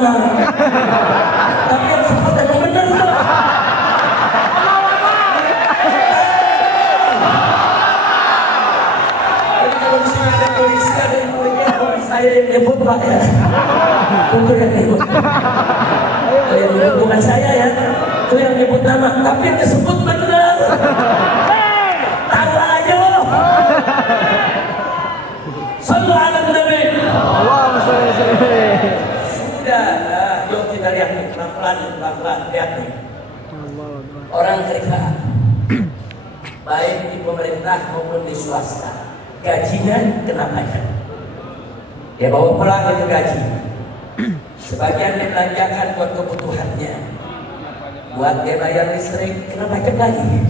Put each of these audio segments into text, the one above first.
lama. Tapi yang support emang bener tuh. Jadi kalau di sini ada polisi, ada yang polisi, saya yang nyebut Pak ya. Untuk yang nyebut. Yang nyebut bukan saya ya. Itu yang nyebut nama. Tapi yang disebut bener. Tahu aja loh. Sallu ala Nabi. Sudah, yuk kita lihat nih, pelan-pelan, lihat nih. Orang kerja, baik di pemerintah maupun di swasta, gajinya kena pajak. Dia bawa pulang itu gaji. Sebagian dibelanjakan buat kebutuhannya. Buat dia bayar listrik, kena pajak lagi.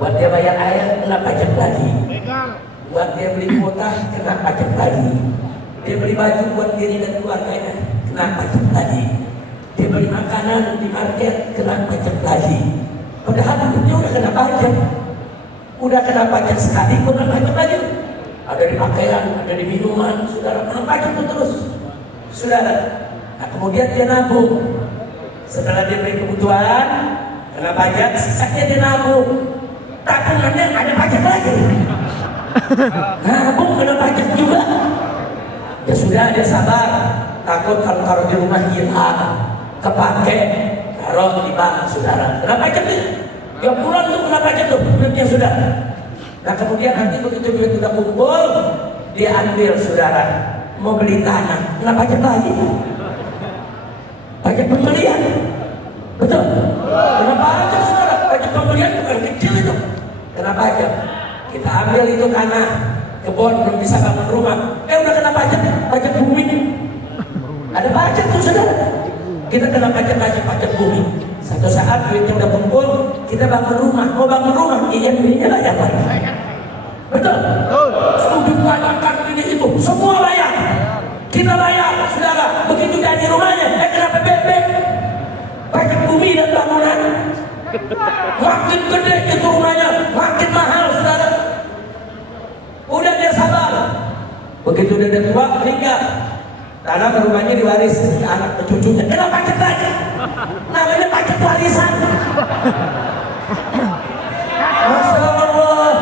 Buat dia bayar air, kena pajak lagi. Buat dia beli kuota, kena pajak lagi. Dia beli baju buat diri dan keluarganya, kena pajak lagi. Dia beli makanan di market, kena pajak lagi. Padahal duitnya udah kena pajak. Udah kena pajak sekali, kena pajak lagi. Ada di pakaian, ada di minuman, saudara, kena pajak terus. Saudara, nah kemudian dia nabung. Setelah dia beli kebutuhan, kena pajak, sisanya dia nabung. Tabungannya ada pajak lagi. Nabung kena pajak juga. Ya sudah, dia sabar. Takut kalau di rumah hilang, kepake, taruh di bank, saudara. Kena pajak nih. Tiap bulan tuh kena pajak tuh, duitnya sudah. Nah kemudian nanti begitu duit sudah kumpul, dia ambil, saudara. Mau beli tanah, kena pajak lagi. Pajak pembelian. Betul? Kena pajak, saudara. Pajak pembelian bukan kecil itu. Kena pajak. Kita ambil itu tanah, kebun, belum bisa bangun rumah. Udah kena pajak bumi. Ada pajak tuh, saudara. Kita kena pajak bumi. Satu saat duitnya udah kumpul, kita bangun rumah. Mau bangun rumah, iya duitnya bayar lagi. Betul? Studi pelayakan ini itu, semua bayar. Kita bayar, saudara. Begitu jadi rumahnya, kenapa bebek? Pajak bumi dan bangunan. Makin gede itu rumahnya, makin mahal, saudara. Udah dia sabar. Begitu udah tua, meninggal. Tanah rumahnya diwaris ke anak ke cucunya. Kenapa pajak lagi? Namanya pajak warisan. Masya Allah.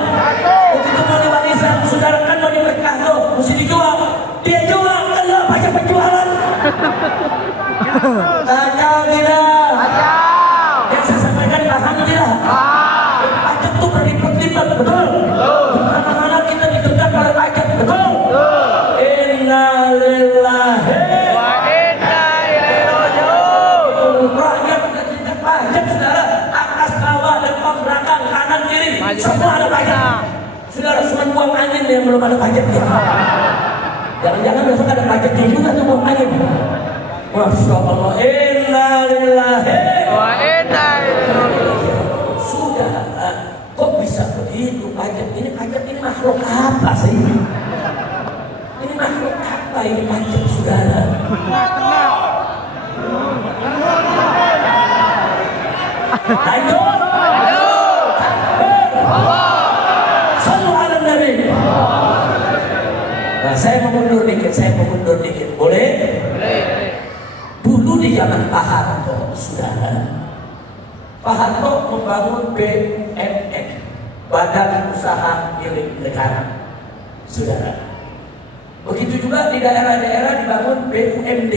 Begitu mau diwarisan, saudara kan mau diberkah tuh, mesti dijual. Dia jual, kena pajak penjualan. Kacau tidak? Kacau. Yang saya sampaikan paham tidak? Pajak tuh berlipat-lipat, betul? Mana-mana kita dikejar oleh pajak, betul? Innalillahi wa inna ilaihi raji'un. Rakyat dikejar pajak, saudara. Atas, bawah, depan, belakang, kanan, kiri, semua ada pajak. Saudara, cuma buang angin yang belum ada pajaknya. Jangan-jangan besok ada pajaknya juga tuh buang angin. Masya Allah. Innalillahi wa inna ilaihi raji'un. Sudah, kok bisa begitu pajak? Ini pajak ini makhluk apa sih? Ini makhluk apa ini pajak, saudara? Lanjut. Sallu ala Nabi. Nah, saya mau mundur dikit. Boleh? Dulu di zaman Pak Harto, saudara, Pak Harto membangun BUMN, Badan Usaha Milik Negara, saudara. Begitu juga di daerah-daerah dibangun BUMD,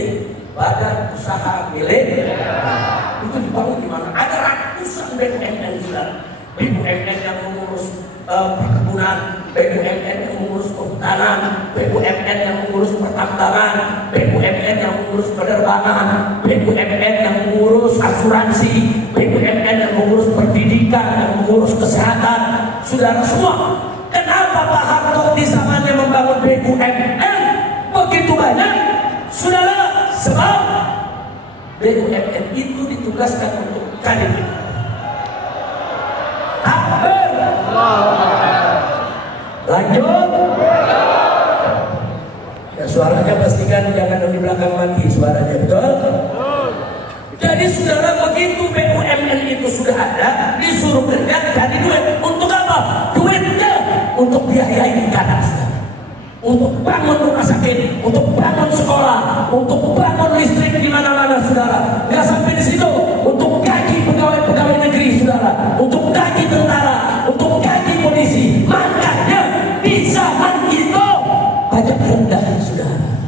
Badan Usaha Milik Negara. Itu dibangun di mana? Ada ratusan BUMN, saudara. BUMN yang mengurus perkebunan, BUMN yang mengurus kehutanan, BUMN yang mengurus pertambangan, BUMN yang mengurus penerbangan, BUMN yang mengurus asuransi, BUMN yang mengurus pendidikan, yang mengurus kesehatan, saudara semua. Kenapa Pak Harto di zamannya membangun BUMN begitu banyak, saudara? Sebab BUMN itu ditugaskan untuk kader. Lanjut. Ya, suaranya pastikan jangan di belakang mati suaranya, betul? Jadi saudara, begitu BUMN itu sudah ada, disuruh kerja cari duit. Untuk apa? Duitnya untuk biaya negara, saudara. untuk bangun rumah sakit, untuk bangun sekolah, untuk bangun listrik di mana-mana, saudara. Nggak sampai di situ, untuk gaji pegawai-pegawai negeri, saudara, untuk gaji tentara, untuk gaji polisi. Makanya di zaman itu pajak rendah, saudara.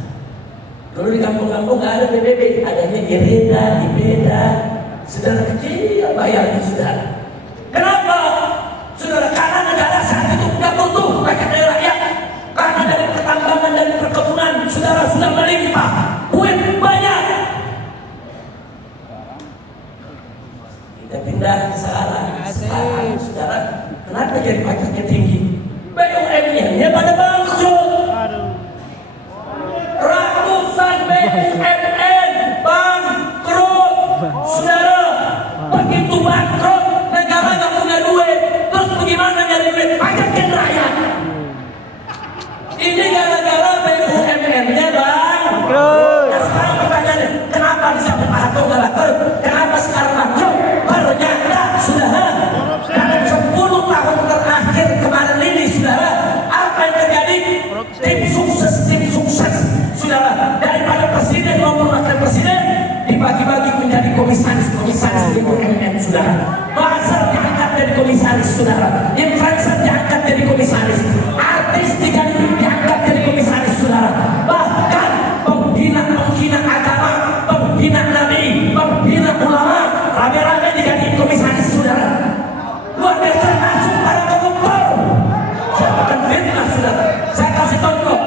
Dulu di kampung-kampung nggak ada PBB, adanya IREDA, IBEDA. Saudara kecil bayarnya, saudara. Kenapa? Saudara, karena negara saat itu nggak butuh pajak dari rakyat. Karena dari pertambangan, dari perkebunan, saudara sudah melimpah, duit banyak. Kita pindah ke sekarang, saudara, kenapa jadi pajaknya tinggi? BUMN-nya pada bangkrut. Ratusan BUMN bangkrut, saudara. Begitu bangkrut, negara nggak punya duit, terus bagaimana nyari duit? Pajakin rakyat. Ini gara-gara BUMN-nya bangkrut. Nah, sekarang pertanyaannya, kenapa di zaman Pak Harto nggak bangkrut? Kenapa sekarang bangkrut? Ternyata, saudara, dalam 10 tahun terakhir kemarin ini, saudara, apa yang terjadi? Tim sukses, saudara, daripada presiden maupun wakil presiden dibagi-bagi menjadi komisaris BUMN, saudara. Bahasa diangkat jadi komisaris, saudara. Influencer diangkat jadi komisaris. Artis diangkat jadi komisaris, saudara. Bahkan pembina agama, pembina nabi, pembina ulama, rame-rame diganti komisaris, saudara. Luar biasa, langsung pada koruptor. Saya akan fitnah, saudara. Saya kasih contoh.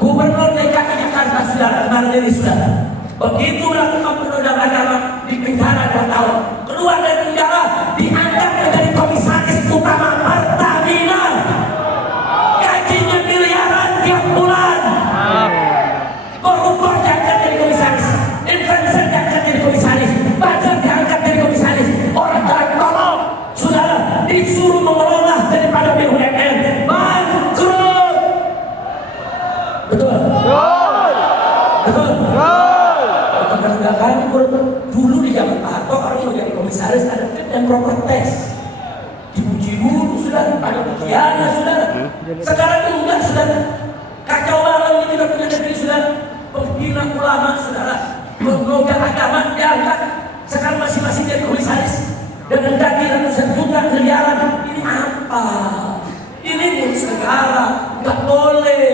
Gubernur DKI Jakarta, saudara, kemarin ini, saudara. Begitu lakukan penodaan agama di penjara 2 tahun, keluar dari penjara diangkat menjadi komisaris utama Pertamina. Gajinya miliaran tiap bulan. Koruptor diangkat jadi komisaris, influencer diangkat jadi komisaris, buzzer diangkat jadi komisaris. Orang jalan tolong, saudara, disuruh mengelola daripada BUMN bangkrut. Betul? Betul? Dulu di zaman Pak Harto, orang yang menjadi komisaris ada fit dan proper test, diuji dulu, saudara, ada ujiannya, saudara. Sekarang enggak, saudara, kacau balau ini tidak punya negeri, saudara. Pembina ulama, saudara, pemuda agama diangkat, sekarang masing-masing jadi komisaris dengan gaji ratusan juta, miliaran. Ini apa? Ini ngurus negara, nggak boleh,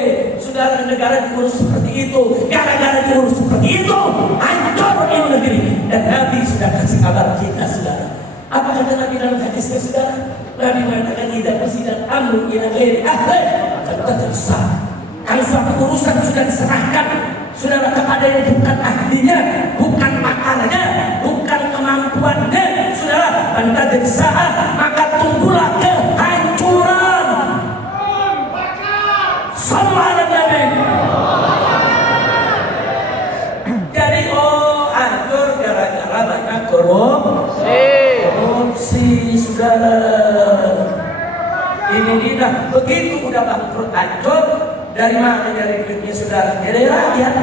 saudara. Negara diurus seperti itu, gara-gara diurus seperti itu, hancur ini negeri. Dan Nabi sudah kasih kabar kita, saudara. Apa kata Nabi dalam hadisnya, saudara? Nabi mengatakan tidak bersidang amru ila ghairi ahli kata tersah. Kalau suatu urusan sudah diserahkan, saudara, kepada yang bukan ahlinya, bukan pakarnya, bukan kemampuannya, saudara, anda tersah, maka tunggulah kehancuran. Sama ada Nabi. Jadi hancur gara-gara banyak korupsi, saudara. Ini tidak begitu udah bangkrut, hancur. Dari mana dari duitnya, saudara? Dari rakyat.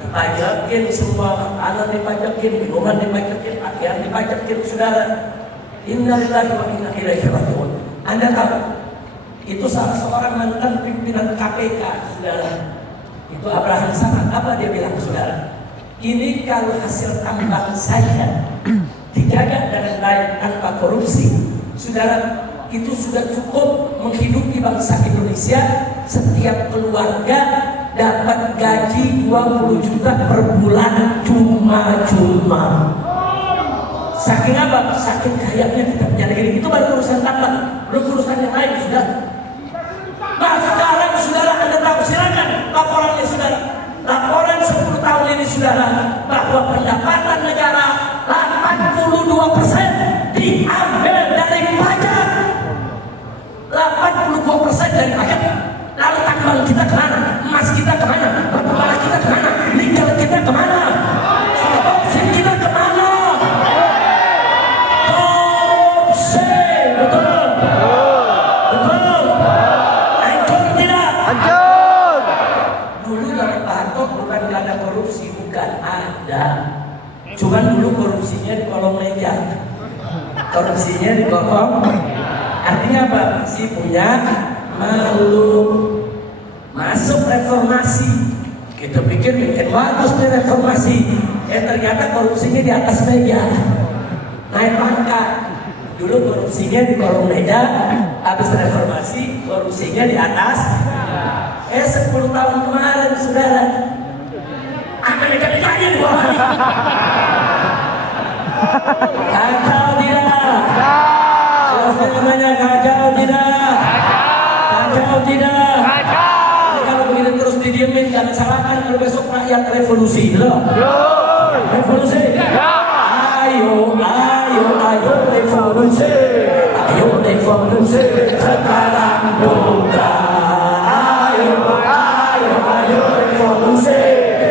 Dipajakin semua, makanan dipajakin, minuman dipajakin, pakaian dipajakin, saudara. Innalillahi wa inna ilaihi raji'un. Anda tahu? Itu salah seorang mantan pimpinan KPK, saudara. Itu Abraham Samad. Apa dia bilang, saudara? Ini kalau hasil tambang saya dijaga dengan baik tanpa korupsi, saudara, itu sudah cukup menghidupi bangsa Indonesia. Setiap keluarga dapat gaji 20 juta per bulan cuma-cuma. Saking apa? Saking kayanya kita punya negeri. Itu baru urusan tambang, belum urusan yang lain, sudah. Nah, sekarang, saudara, Anda tahu, silakan laporannya, saudara. Laporan 10 tahun ini, saudara, bahwa pendapatan negara 82% diambil dari pajak. 82% dari pajak. Lalu tambang kita kemana? Emas kita kemana? Bagaimana kita kemana? Nikel kita kemana? Boksit kita kemana? Korupsi, betul? Betul? Hancur tidak? Hancur. Dulu zaman Pak Harto bukan nggak ada korupsi, bukan ada. Cuman dulu korupsinya di kolong meja. Korupsinya di kolong. Artinya apa? Si punya malu. Masuk reformasi, kita pikir bikin bagus nih reformasi, ternyata korupsinya di atas meja, naik pangkat. Dulu korupsinya di kolong meja, habis reformasi korupsinya di atas. 10 tahun kemarin saudara, apa yang terjadi di bawah? Kacau tidak? Namanya kacau tidak? Kacau tidak? Kalau begini terus didiemin, jangan salahkan kalau besok rakyat revolusi, loh. Revolusi. Ayo, ayo, ayo revolusi. Ayo revolusi. Sekarang juga. Ayo, ayo, ayo revolusi.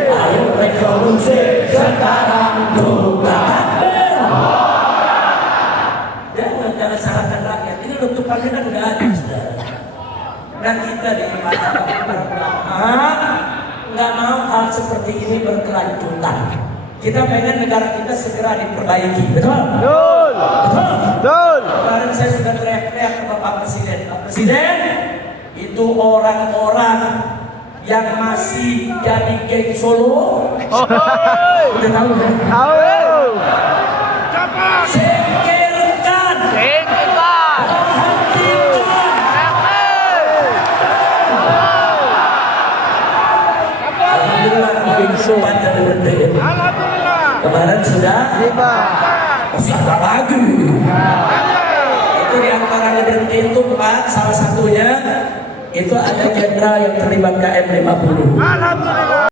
Ayo revolusi. Sekarang juga. Jangan salahkan rakyat. Ini letupannya kan udah ada, saudara. Dan kita di tempat nggak mau hal seperti ini berkelanjutan. Kita pengen negara kita segera diperbaiki, betul? Betul. Betul. Betul. Kemarin saya sudah teriak-teriak ke Bapak Presiden. Pak Presiden, itu orang-orang yang masih jadi geng Solo. Udah tahu kan? Tahu. Singkirkan. Alhamdulillah. Kemarin sudah masih ada lagi. Itu di antara berhenti itu Pak, salah satunya itu ada jenderal yang terlibat KM 50. Alhamdulillah.